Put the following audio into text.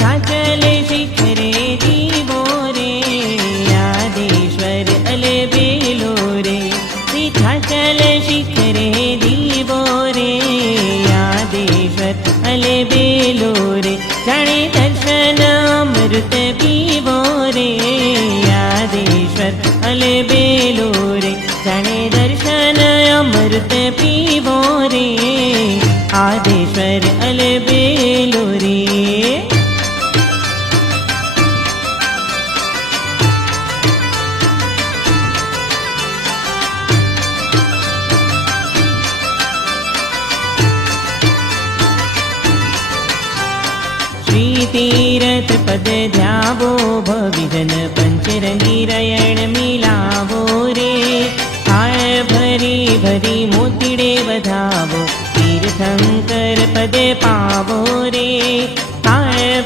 વિંધ્યાચલ શિખરે દીવો રે આદેશ્વર અલબેલો રે વિંધ્યાચલ શિખરે દીવો રે આદેશ્વર અલબેલો રે જાણે દર્શન અમૃત પીવો રે આદેશ્વર અલબેલો રે જાણે દર્શન અમૃત પીવો રે આદેશ્વર અલબેલો રે श्री तीरथ पद ध्यावो भविजन पंचरंगी रयण मिलावो रे थाळ भरी भरी मोतीडे बधावो तीर्थंकर पद पावो रे थाळ